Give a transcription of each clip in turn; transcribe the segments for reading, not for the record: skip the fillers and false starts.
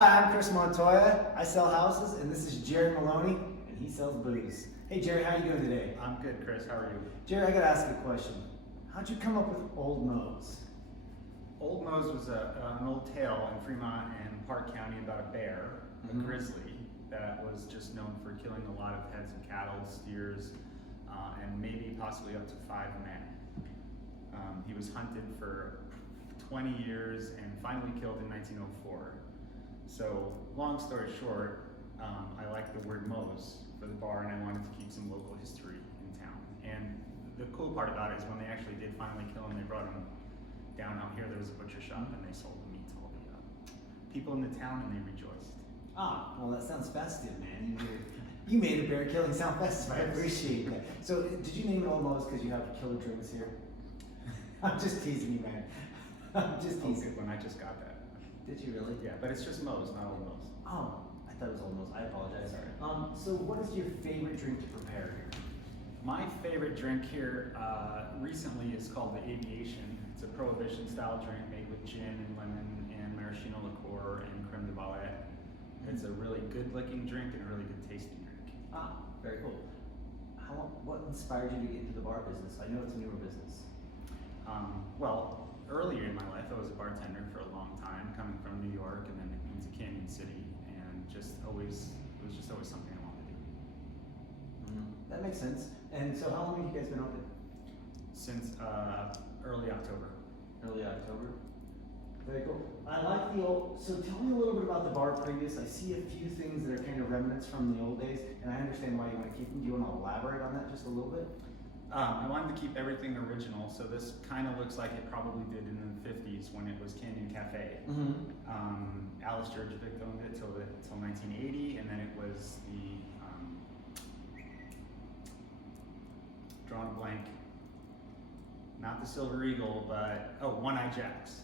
Hi, I'm Chris Montoya. I sell houses, and this is Jerry Maloney, and he sells booze. Hey, Jerry, how you doing today? I'm good, Chris. How are you? Jerry, I gotta ask you a question. How'd you come up with Old Mose? Old Mose was an old tale in Fremont and Park County about a bear, a grizzly, that was just known for killing a lot of heads of cattle, steers, and maybe possibly up to 5 men. He was hunted for 20 years and finally killed in 1904. So, long story short, I like the word Mose for the bar, and I wanted to keep some local history in town. And the cool part about it is when they actually did finally kill him, they brought him down out here. There was a butcher shop, and they sold the meat to all the people in the town, and they rejoiced. Ah, well, that sounds festive, man. You made a bear killing sound festive. I appreciate that. So, did you name it Old Mose because you have killer drinks here? I'm just teasing you, man. I'm just Oh, teasing. good one. I just got that. Did you really? Yeah, but it's just Mose, not Old Mose. Oh, I thought it was Old Mose. I apologize. Sorry. So, what is your favorite drink to prepare here? My favorite drink here recently is called the Aviation. It's a prohibition style drink made with gin and lemon and maraschino liqueur and creme de ballet. It's a really good looking drink and a really good tasting drink. Ah, very cool. What inspired you to get into the bar business? I know it's a newer business. Well, earlier in my life, I was a bartender for a long time, coming from New York and then into Canyon City, and it was just always something I wanted to do. That makes sense. And so, how long have you guys been open? Since early October. Early October. Very cool. I like the old. So, tell me a little bit about the bar previous. I see a few things that are kind of remnants from the old days, and I understand why you want to keep them. Do you want to elaborate on that just a little bit? I wanted to keep everything original, so this kind of looks like it probably did in the 50s when it was Canyon Cafe. Alice Georgievic owned it till 1980, and then it was the drawing a blank, not the Silver Eagle, but One Eye Jack's.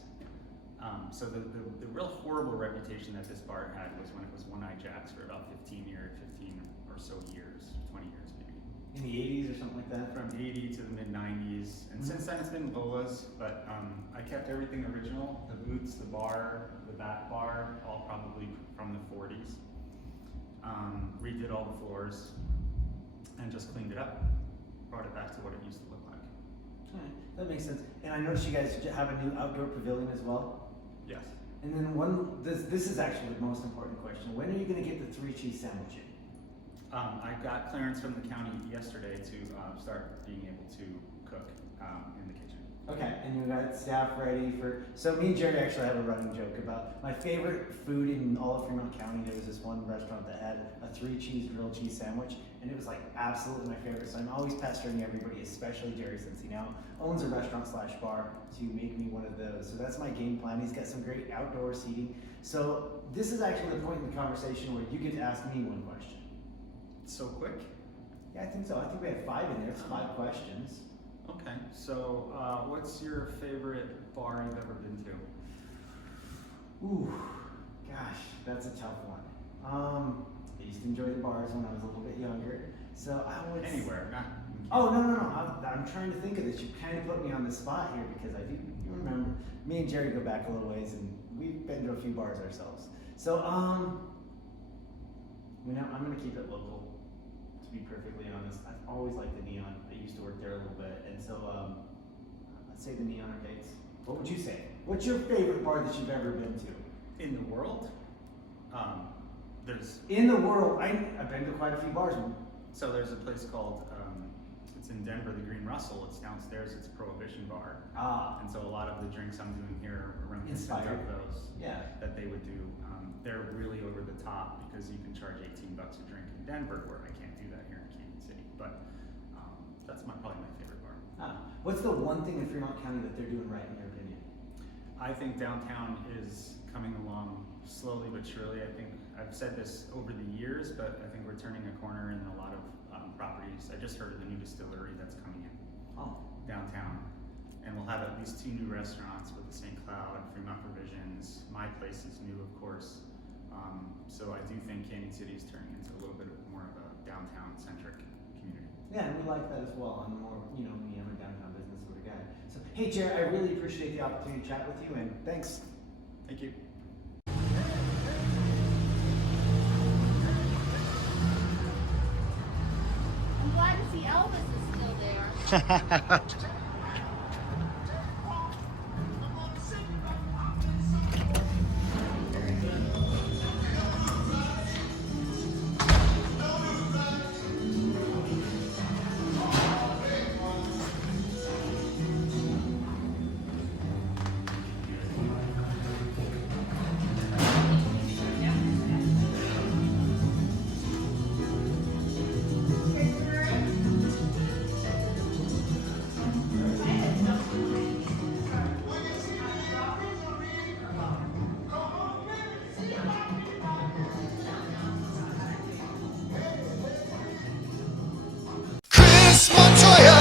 So the real horrible reputation that this bar had was when it was One Eye Jack's for about 15 or so years, 20 years maybe. In the 80s or something like that? From 80 to the mid 90s, and since then it's been Lola's, but I kept everything original. The boots, the bar, the back bar, all probably from the 40s. Redid all the floors and just cleaned it up. Brought it back to what it used to look like. Alright, that makes sense. And I noticed you guys have a new outdoor pavilion as well. Yes. And then this is actually the most important question. When are you going to get the 3 cheese sandwich in? I got clearance from the county yesterday to start being able to cook in the kitchen. Okay, and you got staff ready for. So me and Jerry actually have a running joke about my favorite food in all of Fremont County. There was this one restaurant that had a 3 cheese grilled cheese sandwich, and it was like absolutely my favorite. So I'm always pestering everybody, especially Jerry, since he now owns a restaurant/bar, to make me one of those. So that's my game plan. He's got some great outdoor seating. So this is actually the point in the conversation where you get to ask me one question. So quick? Yeah, I think so. I think we have 5 in there. It's 5 questions. Okay. So, what's your favorite bar you've ever been to? Ooh, gosh, that's a tough one. I used to enjoy the bars when I was a little bit younger. So I would Anywhere, not. Oh no! I'm trying to think of this. You kind of put me on the spot here because I do. You remember me and Jerry go back a little ways, and we've been to a few bars ourselves. So I'm gonna keep it local. To be perfectly honest, I've always liked the Neon. I used to work there a little bit, and so I'd say the Neon Arcades. What would you say? What's your favorite bar that you've ever been to? In the world? There's In the world, I've been to quite a few bars. So there's a place called, it's in Denver, the Green Russell. It's downstairs. It's a prohibition bar. And so a lot of the drinks I'm doing here are reminiscent Inspired. of those Yeah. that they would do. They're really over the top because you can charge $18 a drink in Denver, where I can't do that here in Canyon City. But that's probably my favorite bar. What's the one thing in Fremont County that they're doing right in your opinion? I think downtown is coming along slowly but surely. I think I've said this over the years, but I think we're turning a corner in a lot of properties. I just heard of the new distillery that's coming in downtown, and we'll have at least 2 new restaurants with the St. Cloud, Fremont Provisions. My place is new, of course. So I do think Canyon City is turning into a little bit more of a downtown-centric community. Yeah, and we like that as well. I'm more, me, I'm a downtown business sort of guy. So, hey, Jerry, I really appreciate the opportunity to chat with you, and thanks. Thank you. Elvis is still there. Montoya.